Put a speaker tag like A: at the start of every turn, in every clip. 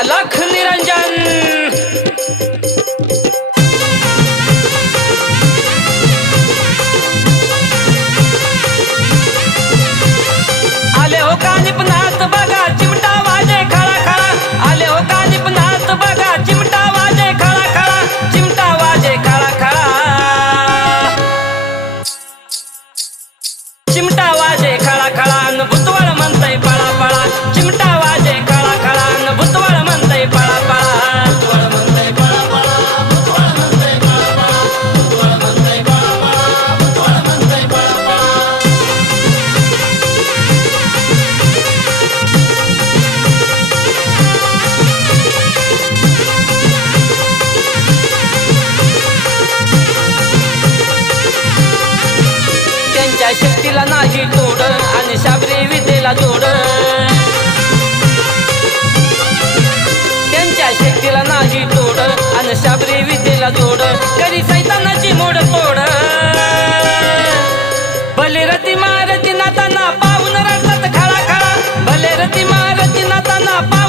A: I like Bota na barra.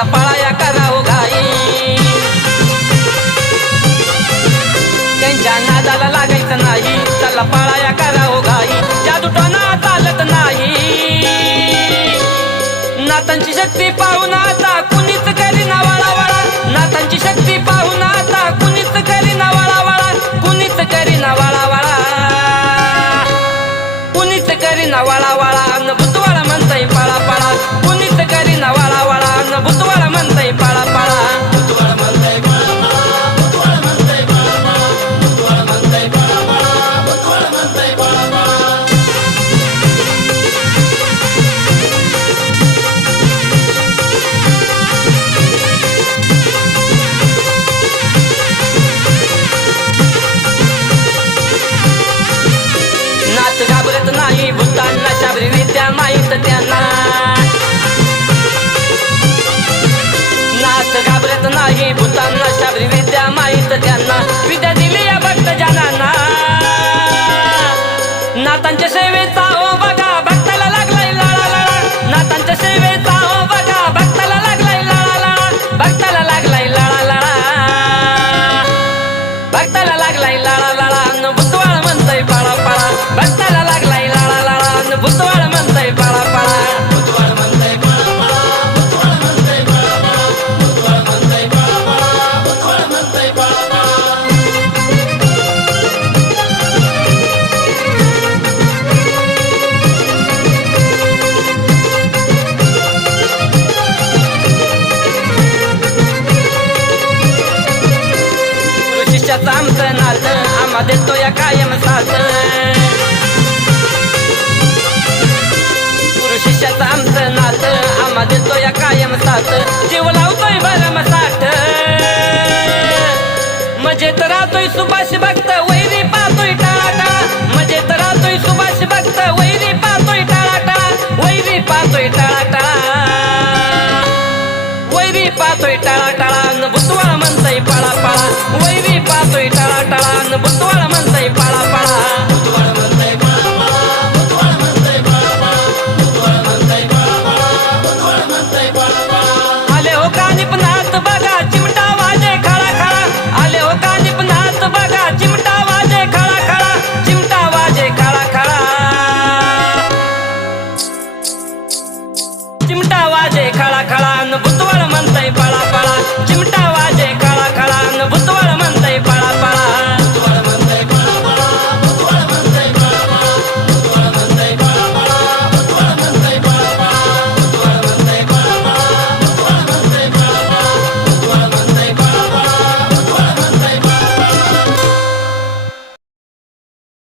A: लागला पळाया कराव घाई हो त्यांच्या नादाला लागायचं नाही. चला पळाया कराव घाई हो त्या दुटाना चालत नाही. नातांची शक्ती पाहुना आता नात त्यांना. नात घाबरत नाही भूतांना शाबरी विद्या माहीत त्यांना. विद्या देतो या कायम साथ गुरु शिष्याचं आमचं नात आम्हा देतो या कायम साथ जीव लावतोय भरम साठ मजेत राहतोय सुभाष भक्त वैरी पाहतोय टाळाटा मजेत राहतोय सुभाष भक्त वैरी पाहतोय टाळाटा वैरी पाहतोय टाळाटा वैरी पाहतोय टाळाटाळा भुतवाळ म्हणतय पाळा पाळा वैरी पाहतोय टाळाटाळा भुतवाळ